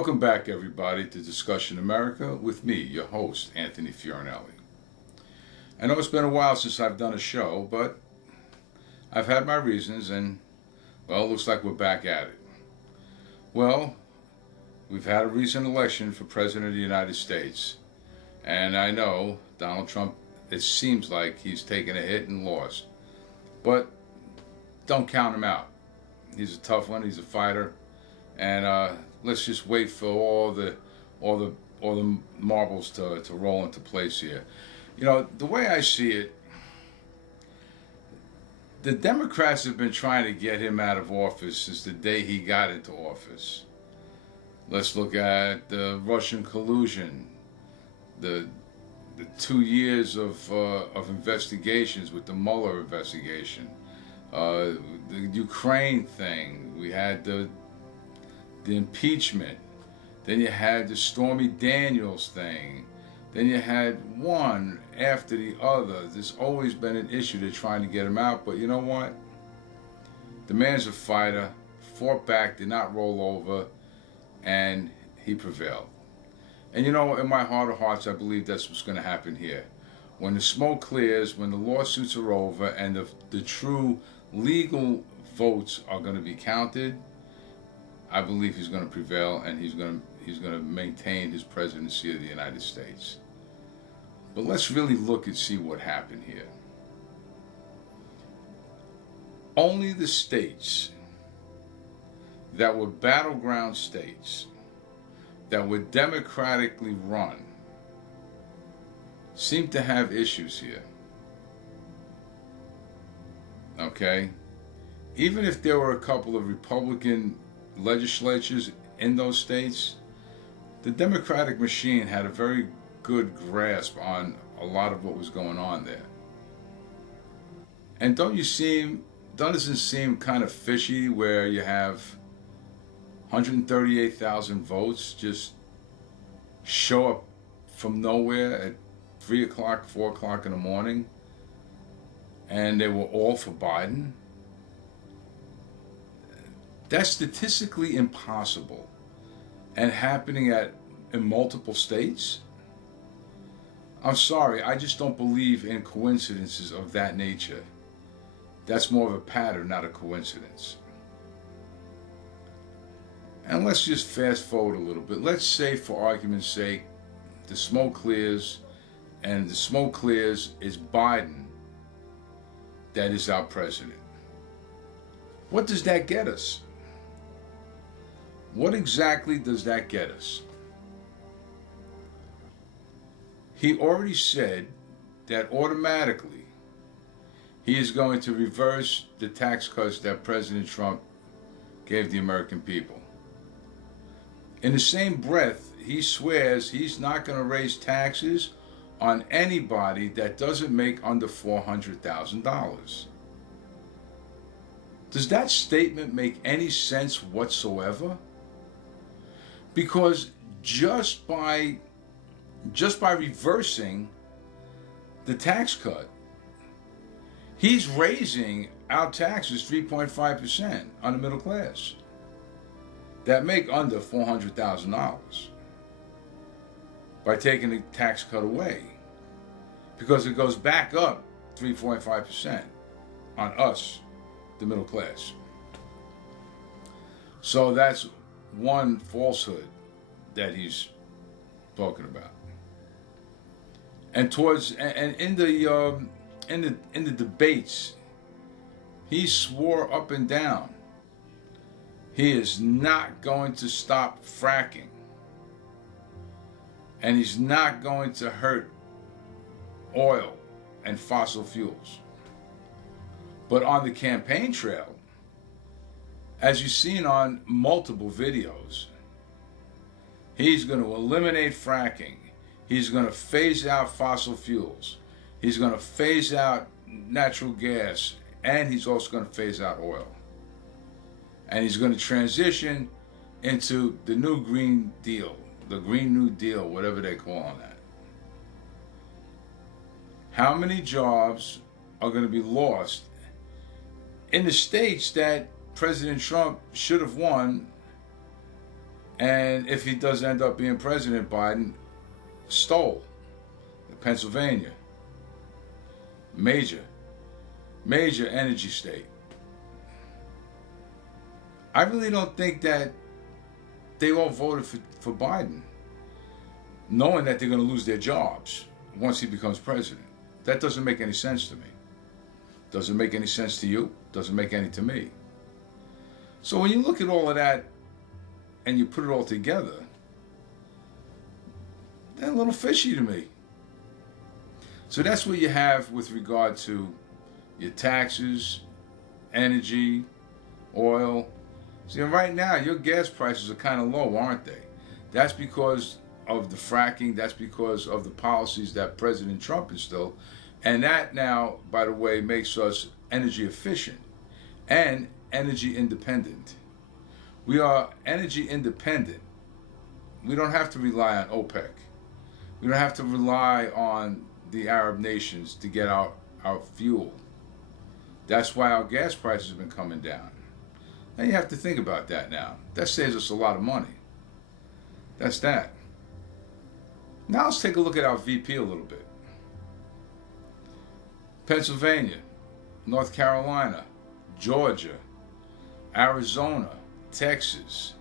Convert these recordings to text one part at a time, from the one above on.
Welcome back, everybody, to Discussion America with me, your host, Anthony Fiorinelli. I know it's been a while since I've done a show, but I've had my reasons, and, well, it looks like we're back at it. Well, we've had a recent election for President of the United States, and I know Donald Trump, it seems like he's taken a hit and lost. But don't count him out. He's a tough one, he's a fighter, and let's just wait for all the marbles to roll into place here. You know, the way I see it, the Democrats have been trying to get him out of office since the day he got into office. Let's look at the Russian collusion, the 2 years of investigations with the Mueller investigation, the Ukraine thing. We had the impeachment. Then you had the Stormy Daniels thing. Then you had one after the other. There's always been an issue. They're trying to get him out, but you know what? The man's a fighter, fought back, did not roll over, and he prevailed. And you know, in my heart of hearts, I believe that's what's going to happen here. When the smoke clears, when the lawsuits are over, and the true legal votes are going to be counted, I believe he's going to prevail, and he's going to maintain his presidency of the United States. But let's really look and see what happened here. Only the states that were battleground states, that were democratically run, seem to have issues here. Okay? Even if there were a couple of Republican legislatures in those states, the Democratic machine had a very good grasp on a lot of what was going on there. And doesn't it seem kind of fishy where you have 138,000 votes just show up from nowhere at 3 o'clock, 4 o'clock in the morning, and they were all for Biden? That's statistically impossible, and happening in multiple states. I'm sorry, I just don't believe in coincidences of that nature. That's more of a pattern, not a coincidence. And let's just fast forward a little bit. Let's say, for argument's sake, the smoke clears, and the smoke clears is Biden that is our president. What does that get us? What exactly does that get us? He already said that automatically he is going to reverse the tax cuts that President Trump gave the American people. In the same breath, he swears he's not going to raise taxes on anybody that doesn't make under $400,000. Does that statement make any sense whatsoever? Because just by reversing the tax cut, he's raising our taxes 3.5% on the middle class that make under $400,000 by taking the tax cut away, because it goes back up 3.5% on us, the middle class. So that's one falsehood that he's talking about. And in the debates, he swore up and down he is not going to stop fracking, and he's not going to hurt oil and fossil fuels. But on the campaign trail, as you've seen on multiple videos, he's going to eliminate fracking. He's going to phase out fossil fuels. He's going to phase out natural gas. And he's also going to phase out oil. And he's going to transition into the new Green Deal, the Green New Deal, whatever they call that. How many jobs are going to be lost in the states that President Trump should have won And if he does end up being president, Biden stole Pennsylvania. Major energy state. I really don't think that they all voted for Biden, knowing that they're going to lose their jobs once he becomes president. That doesn't make any sense to me. Doesn't make any sense to you. Doesn't make any to me. So when you look at all of that and you put it all together, they're a little fishy to me. So that's what you have with regard to your taxes, energy, oil. See, right now your gas prices are kind of low, aren't they? That's because of the fracking. That's because of the policies that President Trump instilled. And that now, by the way, makes us energy efficient and energy independent. We are energy independent. We don't have to rely on OPEC. We don't have to rely on the Arab nations to get our fuel. That's why our gas prices have been coming down. Now you have to think about that now. That saves us a lot of money. That's that. Now let's take a look at our VP a little bit. Pennsylvania, North Carolina, Georgia, Arizona, Texas,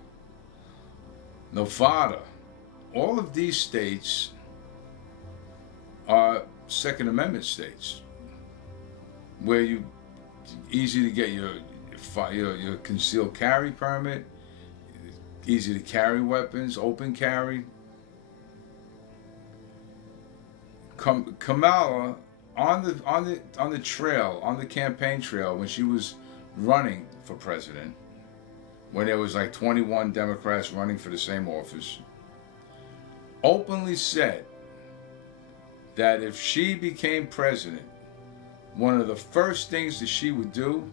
Nevada, all of these states are Second Amendment states where you easy to get your concealed carry permit, easy to carry weapons, open carry. Kamala on the trail, on the campaign trail, when she was running for president, when there was like 21 Democrats running for the same office, openly said that if she became president, one of the first things that she would do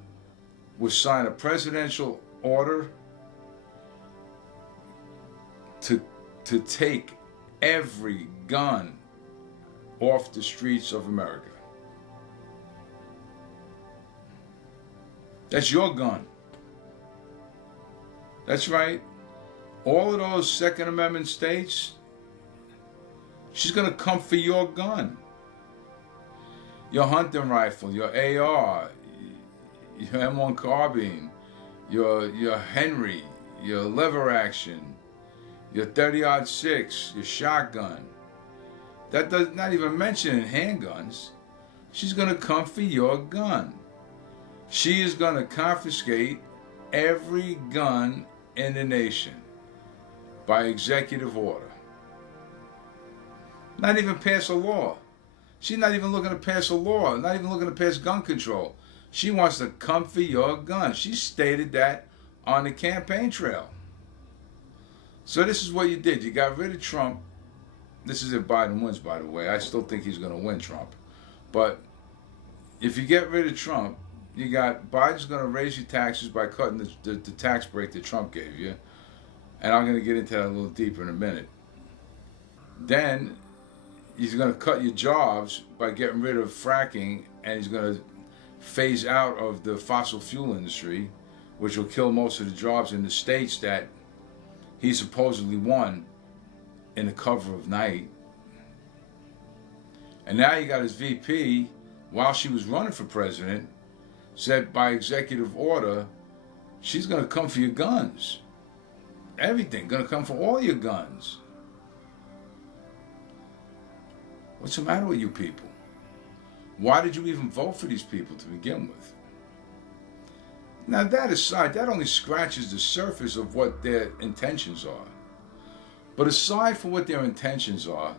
was sign a presidential order to take every gun off the streets of America. That's your gun. That's right. All of those Second Amendment states, she's going to come for your gun. Your hunting rifle, your AR, your M1 carbine, your Henry, your lever action, your 30-06, your shotgun. That does not even mention handguns. She's going to come for your gun. She is going to confiscate every gun in the nation by executive order. Not even pass a law. She's not even looking to pass a law, not even looking to pass gun control. She wants to come for your gun. She stated that on the campaign trail. So this is what you did. You got rid of Trump. This is if Biden wins, by the way. I still think he's going to win Trump. But if you get rid of Trump, you got Biden's going to raise your taxes by cutting the tax break that Trump gave you. And I'm going to get into that a little deeper in a minute. Then he's going to cut your jobs by getting rid of fracking, and he's going to phase out of the fossil fuel industry, which will kill most of the jobs in the states that he supposedly won in the cover of night. And now you got his VP, while she was running for president, said by executive order, she's going to come for your guns. Everything, going to come for all your guns. What's the matter with you people? Why did you even vote for these people to begin with? Now that aside, that only scratches the surface of what their intentions are. But aside from what their intentions are,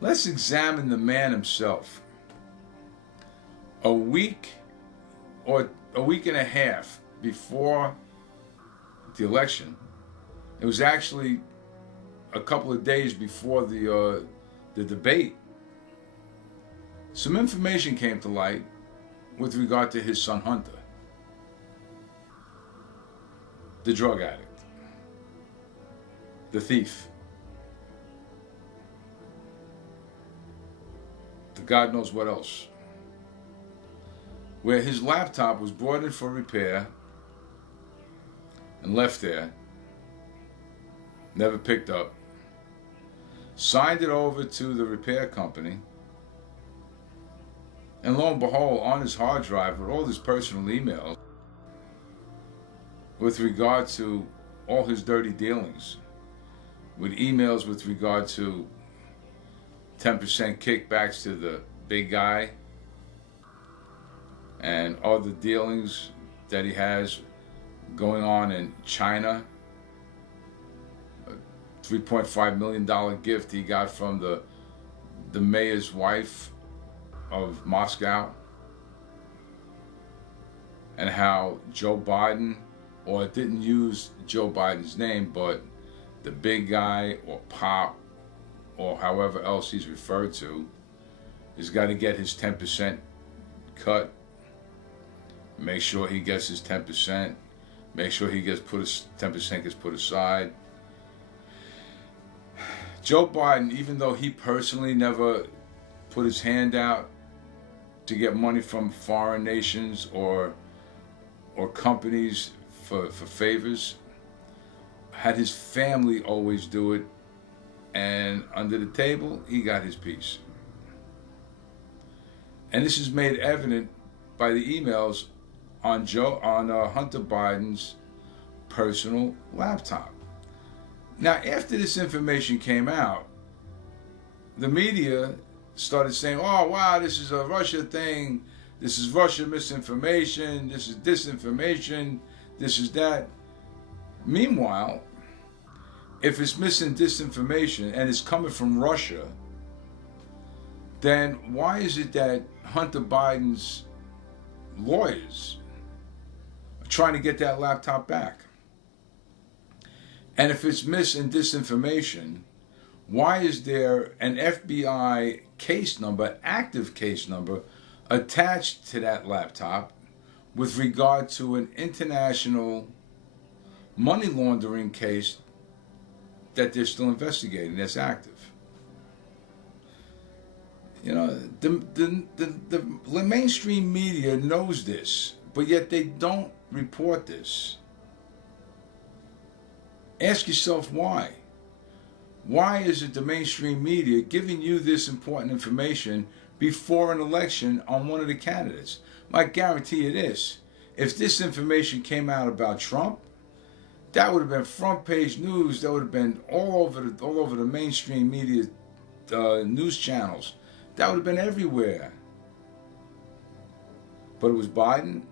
let's examine the man himself. A week and a half before the election, it was actually a couple of days before the debate, some information came to light with regard to his son Hunter, the drug addict, the thief, the God knows what else, where his laptop was brought in for repair and left there, Never picked up. Signed it over to the repair company. And lo and behold, on his hard drive were all his personal emails with regard to all his dirty dealings. With emails with regard to 10% kickbacks to the big guy and other dealings that he has going on in China. A $3.5 million gift he got from the mayor's wife of Moscow. And how Joe Biden, or it didn't use Joe Biden's name, but the big guy or Pop or however else he's referred to has got to get his 10% cut. Make sure he gets his 10%. Make sure he gets 10% gets put aside. Joe Biden, even though he personally never put his hand out to get money from foreign nations or companies for favors, had his family always do it, and under the table he got his piece. And this is made evident by the emails on Hunter Biden's personal laptop. Now, after this information came out, the media started saying, "Oh, wow, this is a Russia thing. This is Russia misinformation. This is disinformation. This is that." Meanwhile, if it's missing disinformation and it's coming from Russia, then why is it that Hunter Biden's lawyers are trying to get that laptop back? And if it's mis and disinformation, why is there an FBI case number, active case number, attached to that laptop with regard to an international money laundering case that they're still investigating, that's active? You know, the mainstream media knows this, but yet they don't report this. Ask yourself why. Why is it the mainstream media giving you this important information before an election on one of the candidates? I guarantee you this: if this information came out about Trump, that would have been front page news. That would have been all over the mainstream media news channels. That would have been everywhere. But it was Biden.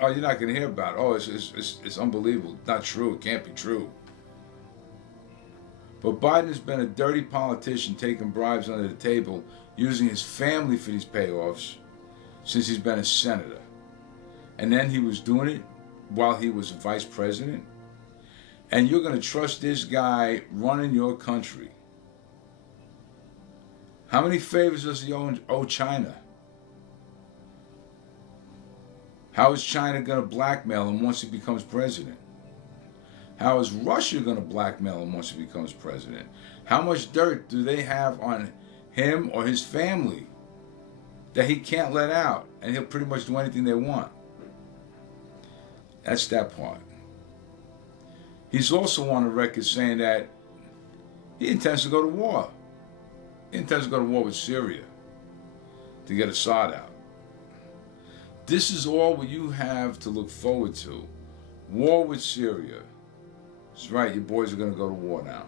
Oh, you're not going to hear about it. Oh, it's unbelievable. Not true. It can't be true. But Biden has been a dirty politician, taking bribes under the table, using his family for these payoffs since he's been a senator. And then he was doing it while he was vice president. And you're going to trust this guy running your country? How many favors does he owe China? How is China going to blackmail him once he becomes president? How is Russia going to blackmail him once he becomes president? How much dirt do they have on him or his family that he can't let out, and he'll pretty much do anything they want? That's that part. He's also on the record saying that he intends to go to war. He intends to go to war with Syria to get Assad out. This is all what you have to look forward to. War with Syria. That's right, your boys are going to go to war now.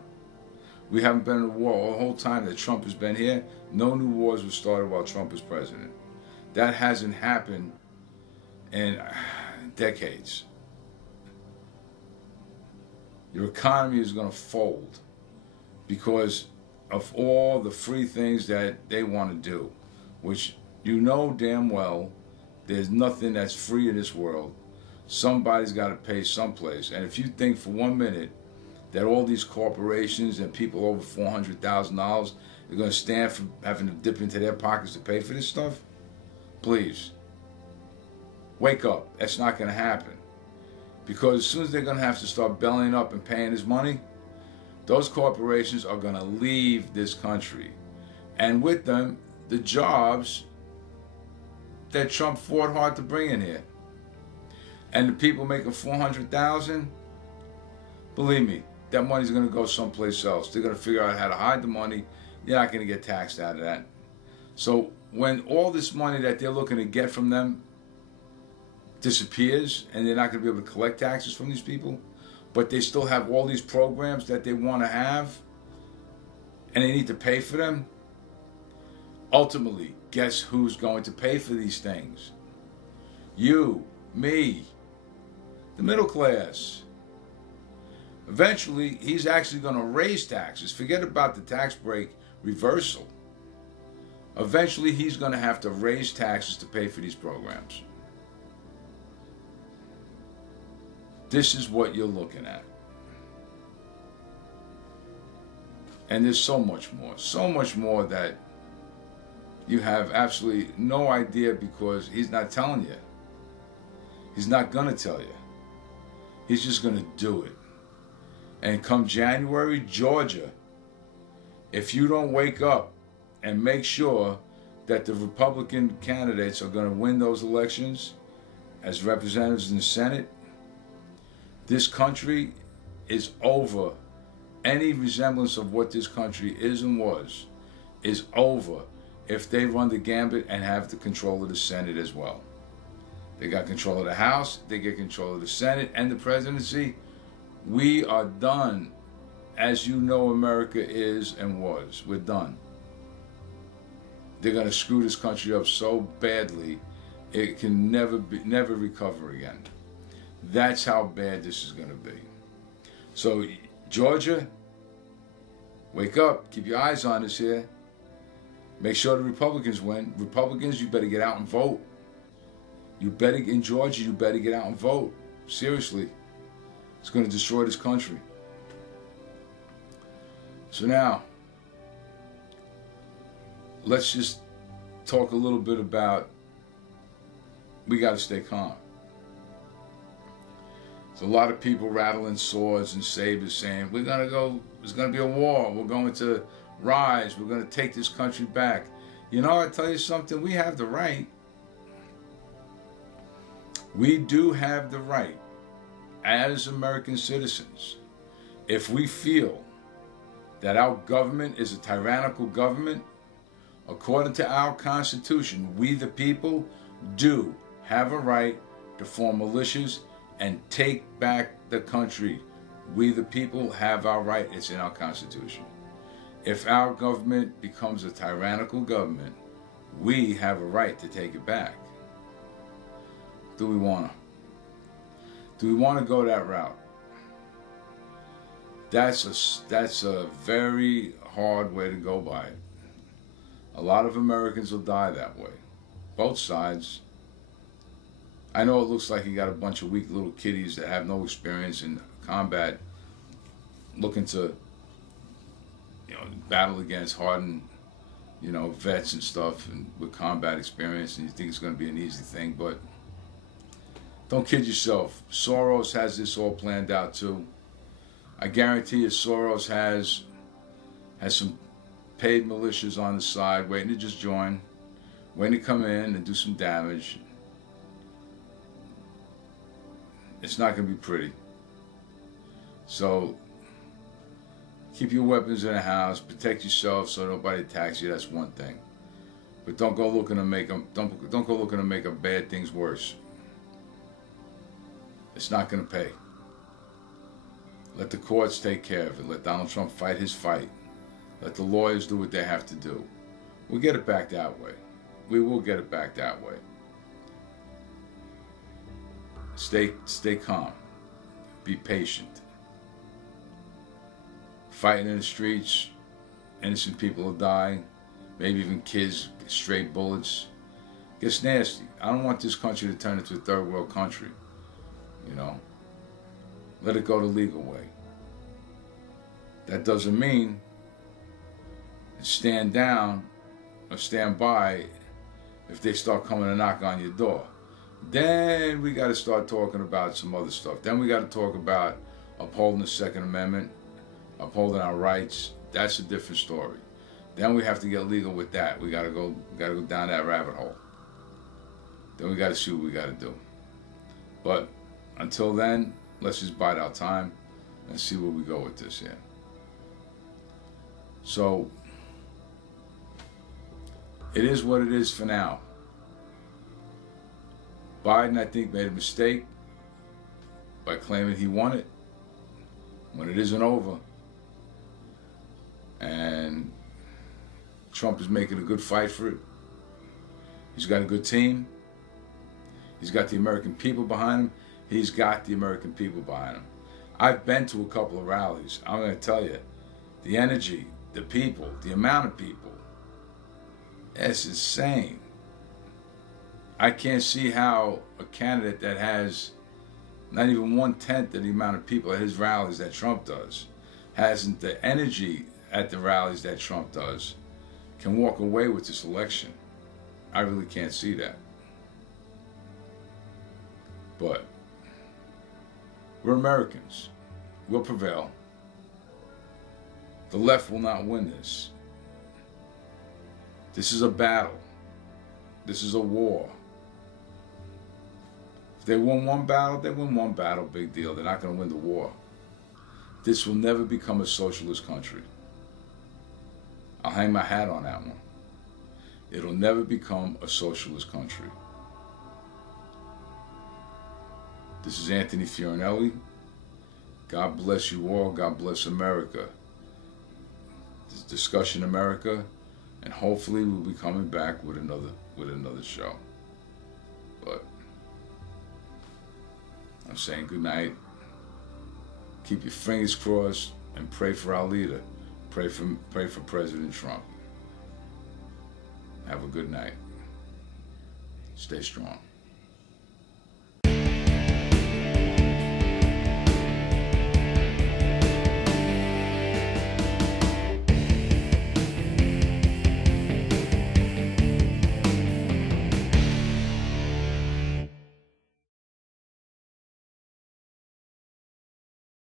We haven't been in a war the whole time that Trump has been here. No new wars were started while Trump was president. That hasn't happened in decades. Your economy is going to fold because of all the free things that they want to do, which you know damn well there's nothing that's free in this world. Somebody's got to pay someplace. And if you think for 1 minute that all these corporations and people over $400,000 are going to stand for having to dip into their pockets to pay for this stuff, please, wake up. That's not going to happen. Because as soon as they're going to have to start bellying up and paying his money, those corporations are going to leave this country. And with them, the jobs that Trump fought hard to bring in here. And the people making $400,000, believe me, that money's going to go someplace else. They're going to figure out how to hide the money. You're not going to get taxed out of that. So when all this money that they're looking to get from them disappears and they're not going to be able to collect taxes from these people, but they still have all these programs that they want to have and they need to pay for them, ultimately, guess who's going to pay for these things? You, me, the middle class. Eventually, he's actually going to raise taxes. Forget about the tax break reversal. Eventually, he's going to have to raise taxes to pay for these programs. This is what you're looking at. And there's so much more that you have absolutely no idea because he's not telling you. He's not going to tell you. He's just going to do it. And come January, Georgia, if you don't wake up and make sure that the Republican candidates are going to win those elections as representatives in the Senate, this country is over. Any resemblance of what this country is and was is over if they run the gambit and have the control of the Senate as well. They got control of the House, they get control of the Senate and the presidency. We are done as you know America is and was. We're done. They're going to screw this country up so badly it can never recover again. That's how bad this is going to be. So Georgia, wake up, keep your eyes on us here. Make sure the Republicans win. Republicans, you better get out and vote. In Georgia, you better get out and vote. Seriously. It's going to destroy this country. So now, let's just talk a little bit about we got to stay calm. There's a lot of people rattling swords and sabers saying, we're going to go, there's going to be a war. We're going to rise. We're going to take this country back. You know, I tell you something, we have the right. We do have the right as American citizens, if we feel that our government is a tyrannical government, according to our Constitution, we the people do have a right to form militias and take back the country. We the people have our right. It's in our Constitution. If our government becomes a tyrannical government, we have a right to take it back. Do we want to? Do we want to go that route? That's a very hard way to go by it. A lot of Americans will die that way. Both sides. I know it looks like you got a bunch of weak little kiddies that have no experience in combat looking to, battle against hardened, vets and stuff and with combat experience, and you think it's going to be an easy thing, but don't kid yourself. Soros has this all planned out too. I guarantee you Soros has some paid militias on the side waiting to just join, waiting to come in and do some damage. It's not going to be pretty. So keep your weapons in the house, protect yourself so nobody attacks you. That's one thing. But don't go looking to make them. Don't go looking to make them bad things worse. It's not going to pay. Let the courts take care of it. Let Donald Trump fight his fight. Let the lawyers do what they have to do. We'll get it back that way. We will get it back that way. Stay calm. Be patient. Fighting in the streets, innocent people will die. Maybe even kids get straight bullets. Gets nasty. I don't want this country to turn into a third world country. Let it go the legal way. That doesn't mean stand down or stand by if they start coming to knock on your door. Then we got to start talking about some other stuff. Then we got to talk about upholding the Second Amendment, upholding our rights. That's a different story. Then we have to get legal with that. We got to go down that rabbit hole. Then we got to see what we got to do. But until then, let's just bide our time. Let's see where we go with this here. So, it is what it is for now. Biden, I think, made a mistake by claiming he won it when it isn't over. And Trump is making a good fight for it. He's got a good team. He's got the American people behind him. He's got the American people behind him. I've been to a couple of rallies. I'm going to tell you, the energy, the people, the amount of people, it's insane. I can't see how a candidate that has not even 1/10 of the amount of people at his rallies that Trump does, hasn't the energy at the rallies that Trump does, can walk away with this election. I really can't see that. But we're Americans. We'll prevail. The left will not win this. This is a battle. This is a war. If they win one battle, they win one battle, big deal. They're not going to win the war. This will never become a socialist country. I'll hang my hat on that one. It'll never become a socialist country. This is Anthony Fiorinelli. God bless you all. God bless America. This is Discussion America, and hopefully we'll be coming back with another show. But I'm saying good night. Keep your fingers crossed and pray for our leader. Pray for President Trump. Have a good night. Stay strong.